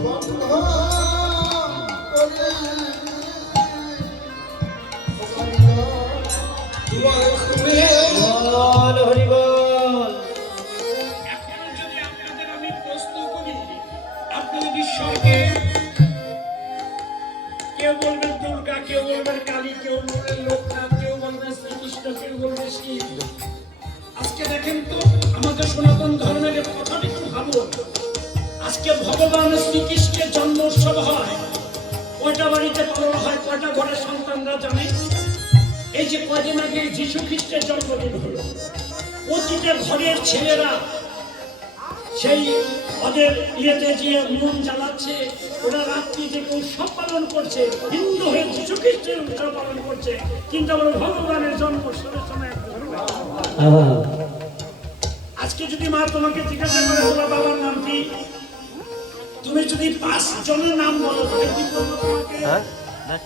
কেউ বলবেন দুর্গা, কেউ বলবেন কালী, কেউ বলবেন লোকনাথ, কেউ বলবেন শ্রীকৃষ্ণ, কেউ বলবেন শিব। আজকে দেখেন তো আমাদের সনাতন ধর্মের কথাটা একটু ভাবুন। আজকে ভগবান শ্রীকৃষ্ণের জন্ম উৎসব হয়, কয়টা বাড়িতে পালন হয়, কয়টা ঘরের সন্তানরা জানে? এই যে কয়দিন আগে যীশু খ্রিস্টের জন্মদিন হলো, প্রতিটা ঘরের ছেলেরা সেই ওদের ইয়েতে যে মন জ্বালাচ্ছে, ওরা রাত্রি যে উৎসব পালন করছে, হিন্দু হয়ে যীশু খ্রিস্টের উৎসব পালন করছে, কিন্তু আমরা ভগবানের জন্ম উৎসবের সময় আজকে যদি মা তোমাকে জিজ্ঞাসা করে তোমার বাবার নাম কি, তুমি যদি 5 জনের নাম বলো তাহলে কি বলবো তোমাকে?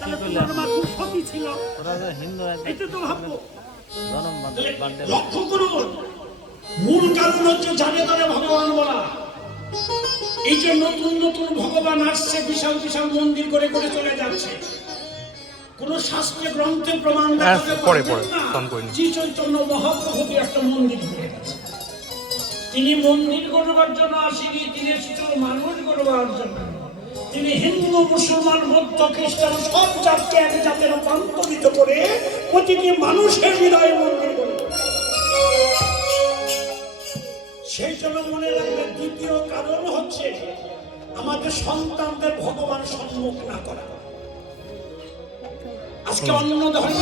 তোমার মা খুব সতী ছিল, এটা তো ভাববো। লক্ষ্য করুন, মূল কারণ হচ্ছে জানে তারা ভগবান বলা। এই যে নতুন নতুন ভগবান আসছে, বিশাল বিশাল মন্দির করে করে চলে যাচ্ছে, কোন শাস্ত্রে গ্রন্থে প্রমাণ দেখাতে পারবেন না শ্রী চৈতন্য মহাপ্রভু একটা মন্দির করে গেছে। তিনি মন্দির গড়বার জন্য আসেনি, তিনি শুধু মানুষ গড়বার জন্য। তিনি হিন্দু, মুসলমান, বৌদ্ধ, খ্রিস্টান সব জাতকে এক জাতের রূপান্তরিত করে প্রতিটি মানুষের হৃদয়ে মন্দির গড়ে। সেই জন্য মনে রাখবে, দ্বিতীয় কারণ হচ্ছে আমাদের সন্তানদের ভগবান সম্মুখ না করা। আজকে অন্য ধর্ম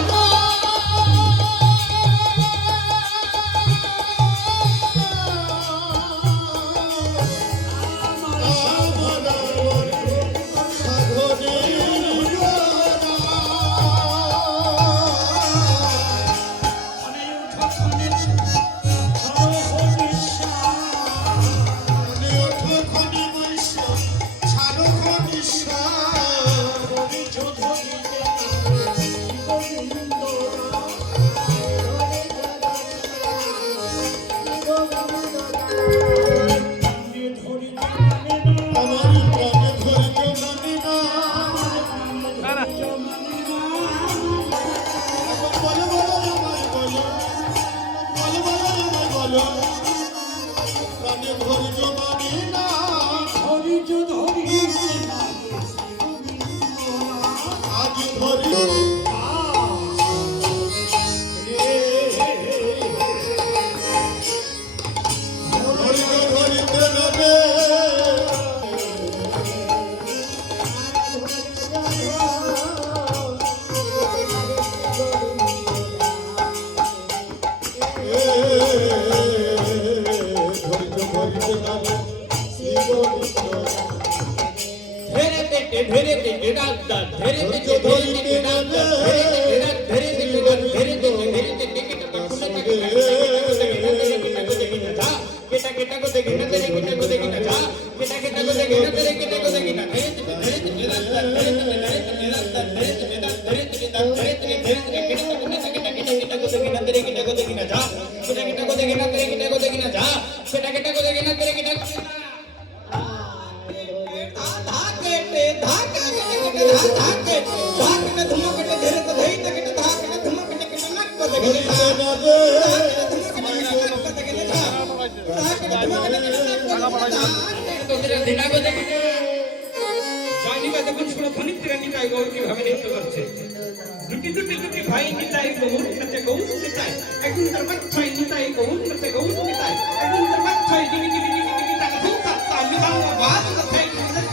ভাই নিতাই গৌর নাচে গৌর নিতাই একদিন তার বাচ্চাই নিতাই গৌর নাচে গৌর নিতাই একদিন তার বাচ্চাই দিবি দিবি দিবি দিবি টাকা ধুতা তামি বাংলা বাদ কথাই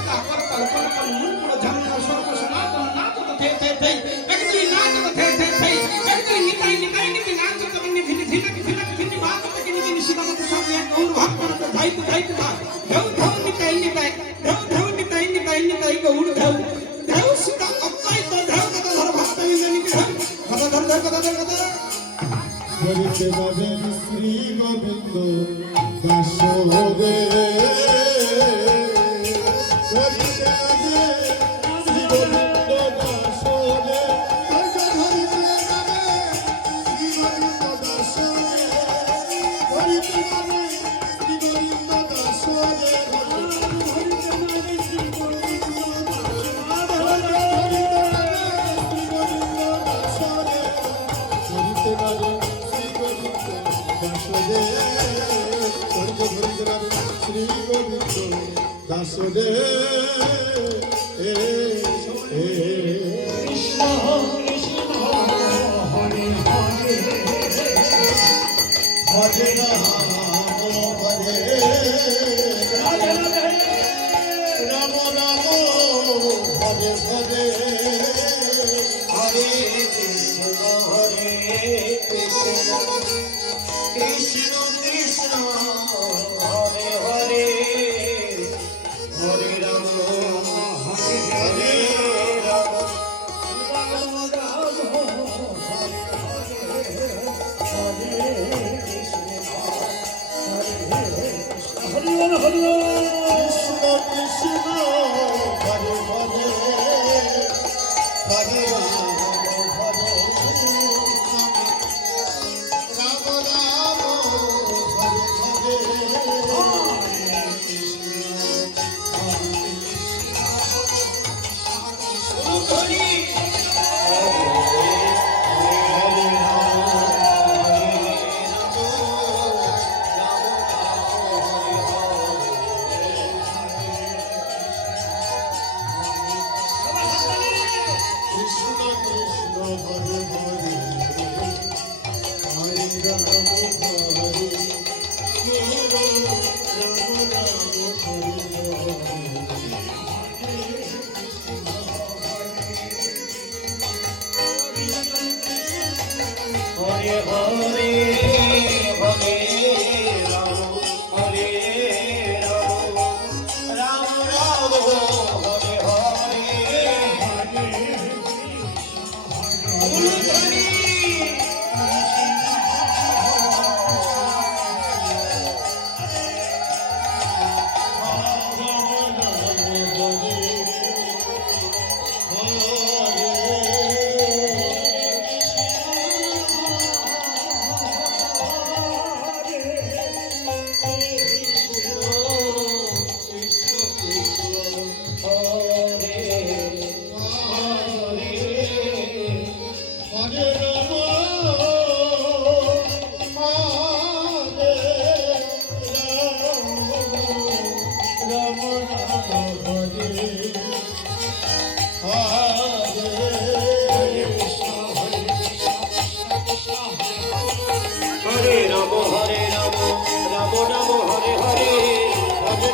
তা কর কর কর কর মন পুরো ঝামনা সর্ব সনাতন নাচ তো থে থে থে একদিন নাচ তো থে থে থে একদিন নিতাই নিতাই নিতাই নাচ তো বন্নি ভিনি ভিনা কি ভিনা কি ভিনি বাদ তো কি নিনি শিবা তো সামনে গৌর ভাগ করে তো যাই তো ঢৌ ঢৌ নিতাই নিতাই ঢৌ ঢৌ নিতাই নিতাই নিতাই গৌর ঢৌ ঢৌ সুদা অক্কাই তো ঢৌ কথা ধর ভাবতাই জানি কি কথা ধর ধর কথা ধর কথা হরিতে বাজে শ্রী গোবিন্দ দাসোদে হরিতে বাজে শ্রী গোবিন্দ দাসোদে হরিতে বাজে শ্রী গোবিন্দ দাসোদে হরিতে বাজে শ্রী গোবিন্দ দাসোদে হরিতে বাজে শ্রী গোবিন্দ বাসুদেব কৃষ্ণ কৃষ্ণ হরে হরে হরে রাম হরে রাধে রাধে রাম রাম হরে হরে হরে কৃষ্ণ কৃষ্ণ কৃষ্ণ হরে হরে হরে রাম হরে রাম কৃষ্ণ কৃষ্ণ হরে হরে হরে রাম হরে রাম রাম হরে হরে কৃষ্ণ কৃষ্ণ হরে হরে হরে রাম হরে রাম হরে হরে হরে রাম হরে রাম রাম রাম হরে হরে হরে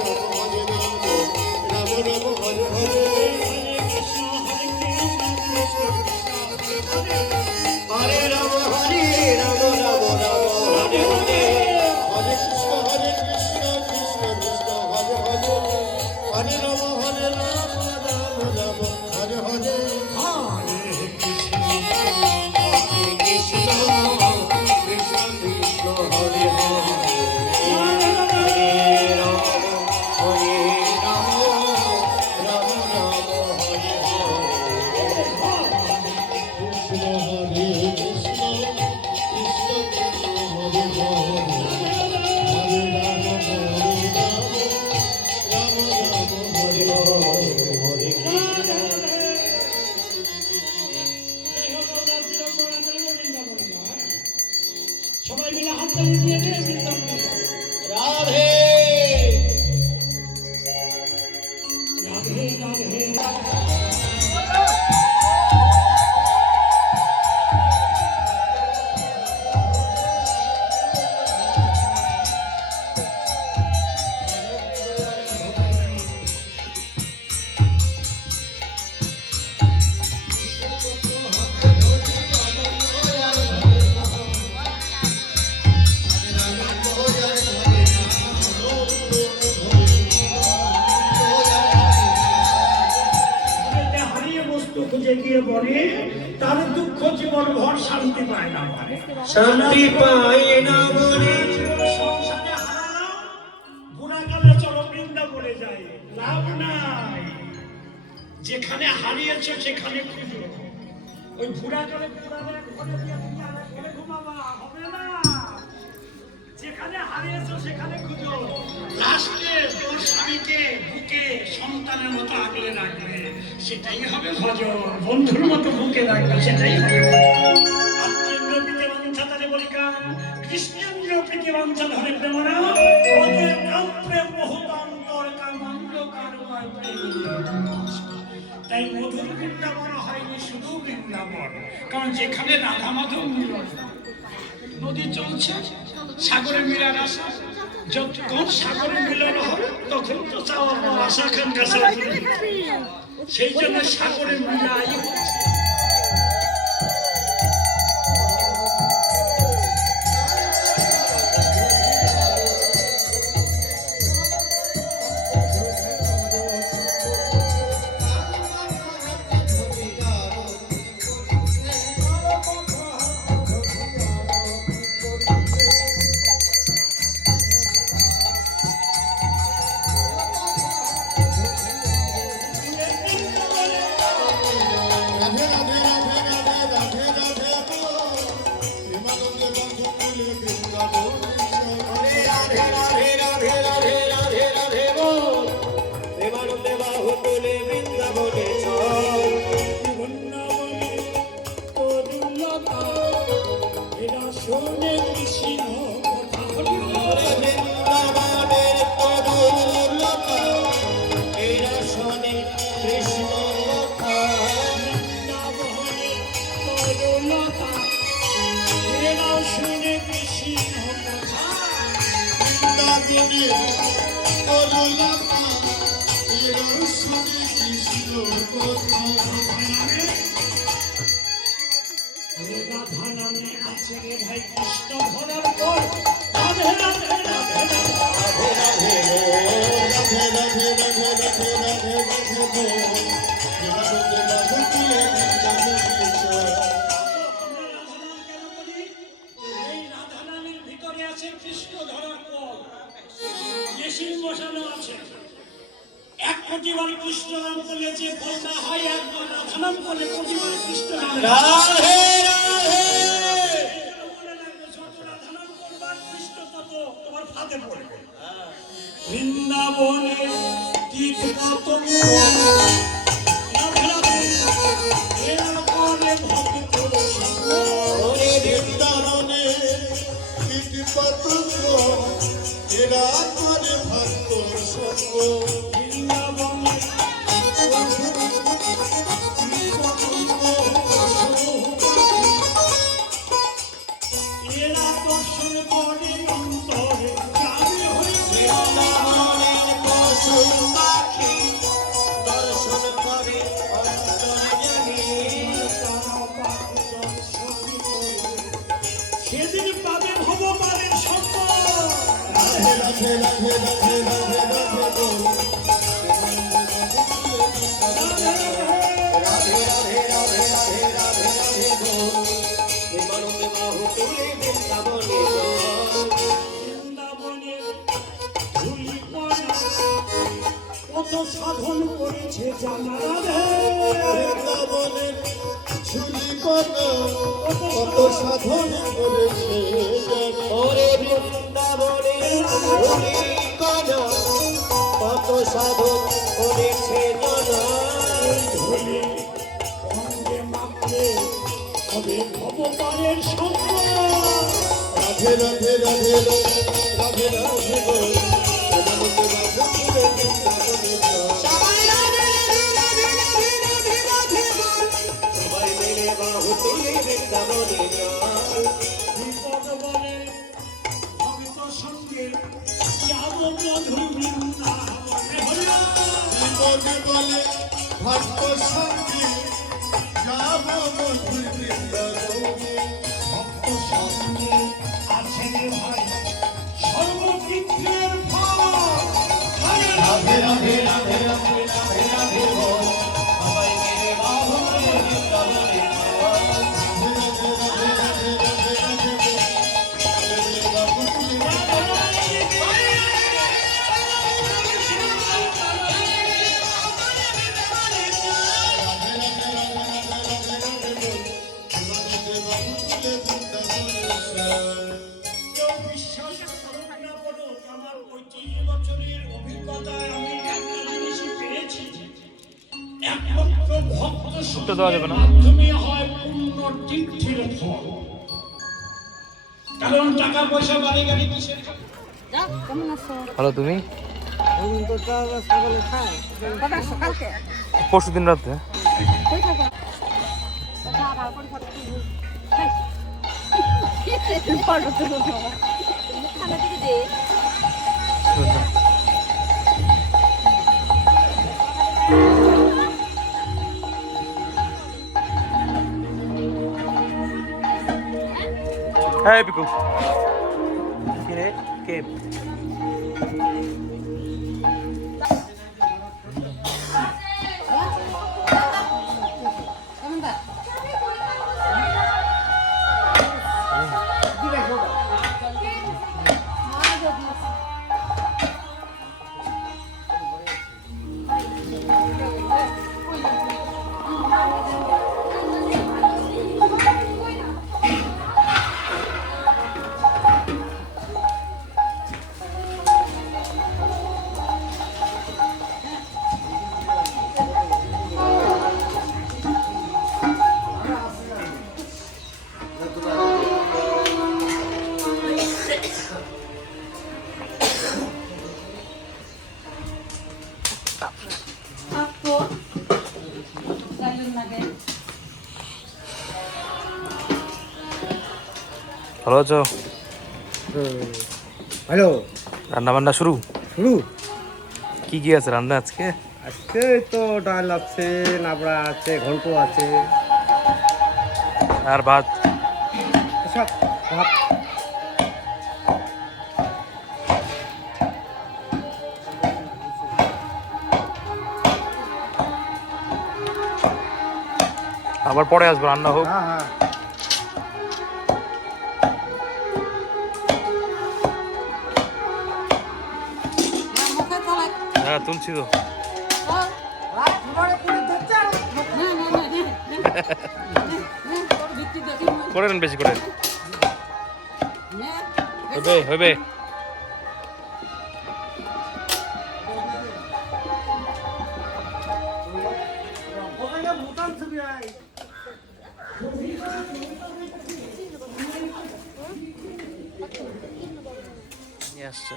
রাম হরে রাম রাম রাম হরে হরে হরে কৃষ্ণ হরে হরে হরে হরে রাম হরে রাম রাম রাম হরে হরে হরে রাম হরে রাম রাম রাম হরে হরে হরে কৃষ্ণ কৃষ্ণ কৃষ্ণ হরে হরে হরে রাম হরে রাম রাম রাম হরে হরে সবাই মিলে হাত তালি দিয়ে দে রাধে রাধে রাধে খুঁজে গিয়ে বলে তার দুঃখ জীবন ভর শান্তি পায় না বলে শান্তি পায় না বলে সংসারে হারালাম বুড়াকালে চলো বৃন্দাবনে যাই লাভ নাই যেখানে হারিয়েছো সেখানে খুঁজো ওই বুড়াকালে পুরানের ঘরে দিয়ে তুমি আর ঘরে ঘুমাবা হবে না যেখানে হারিয়েছো সেখানে খুঁজো লাস্টে তোর স্বামীকে বুকে সন্তানের মতো আগলে রাখবে সেটাই হবে ভজন বন্ধুর মতো বুকে রাখবে সেটাই হবে আত্মেন্দ্র প্রীতি বলিকা কৃষ্ণেন্দ্র প্রীতি পঞ্চধরে প্রেমরা ওদের কাম প্রেম বহুতন্তর কামাঙ্গ কারবায় প্রেম। তাই মধুর বৃন্দাবন হয়নি শুধু বৃন্দাবন, কারণ যেখানে রাধা মাধব মিলন, নদী চলছে সাগরে মিলার আশা, যতক্ষণ সাগরে মিলন হবে তখন তো চাওয়া পাওয়া আশা খান কাছে, সেই জন্য সাগরে মিলাই রাধা নামে আছে রে ভাই কৃষ্ণ ধরার পর রাধে রাধে রাধে রাধে কৃষ্ণ ধরার পর মেশিন বসানো আছে। এক কোটিবার কৃষ্ণ নাম করলে যে ফল না হয়, একবার রাধা নাম করলে কোটিবার কৃষ্ণ নাম। রাধে রাধে যত রাধা নাম করবার কৃষ্ণ তত তোমার ফাঁদে পড়বে। বৃন্দাবনে তীর্থ পতঙ্গ রাধে রাধে এরা করে ভক্ত ওরে বৃন্দাবনে তীর্থ পতঙ্গ এরা করে ভক্ত সঙ্গ। বৃন্দাবনে এরা দর্শন করে অন্তরে জানে হইতে দর্শন পাখি দর্শন করে অন্তরে জানে তারা পাখি দর্শন করে সেদিন পাবে ভগবানের সম্মান। রাধে রাধে রাধে রাধে রাধে রাধে কত সাধন করেছে জানা রাধে বৃন্দাবনের ঝুলি কত সাধন করেছে ওরে বৃন্দাবনের ঝুলি কত সাধন করেছে জানা। ঝুলি অঙ্গে মাপলে হবে ভগবানের সম্মান। রাধে রাধে রাধে রাধে রাধে সবাই রাধে রাধে রাধে রাধে রাধে সবাই মিলে বাহু তুলে বৃন্দাবনে যাই। বিপদ বলে ভক্ত সঙ্গে যাব মধুর বৃন্দাবনে। বিপদ বলে ভক্ত সঙ্গে যাব মধুর বৃন্দাবনে। ভক্ত সঙ্গে আছে রে ভাই সর্ববিঘ্নের ফল। রাধে রাধে রাধে রাধে রাধে রাধে বল সবাই মিলে বাহু তুলে বৃন্দাবনে কেউ বিশ্বাস করুক না করুক, আমার 35 বছরের অভিজ্ঞতায় আমি একটা জিনিসই পেয়েছি, একমাত্র ভক্ত সঙ্গের মাধ্যমে হয় পূর্ণ তীর্থের ফল। কারণ টাকা পয়সা বাড়ি গাড়ি কিসের জন্য? ভালো তুমি এখন তো চারা সকালে খায় পরশু দিন রাতে হ্যাঁ পিকু কে রে কে ভালো আছো হ্যালো রান্না বান্না শুরু শুরু কি কি আছে রান্না আজকে আজকে তো ডাল আছে নাবড়া আছে ঘন্ট আছে আর ভাত সব ভাত আবার পরে আসবো রান্না হোক হ্যাঁ হ্যাঁ হ্যাঁ তুলছি তো করে নেন বেশি করে হবে হবে নিয়ে আসছে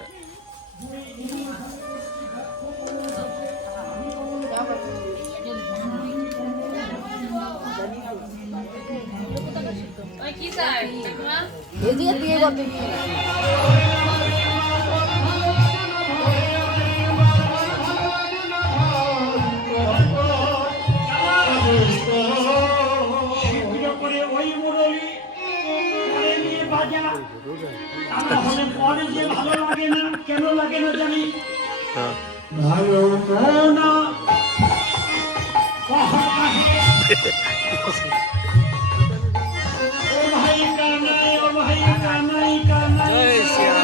এদিকে দিয়ে করতে গিয়ে শীঘ্র করে ওই মুরলি পরে নিয়ে বাজা তা না হলে পরে যে ভালো লাগে না কেন লাগে না জানি হ্যাঁ ভালো না কহা কাহে ও ভাই কানাই ও ভাই কানাই কানাই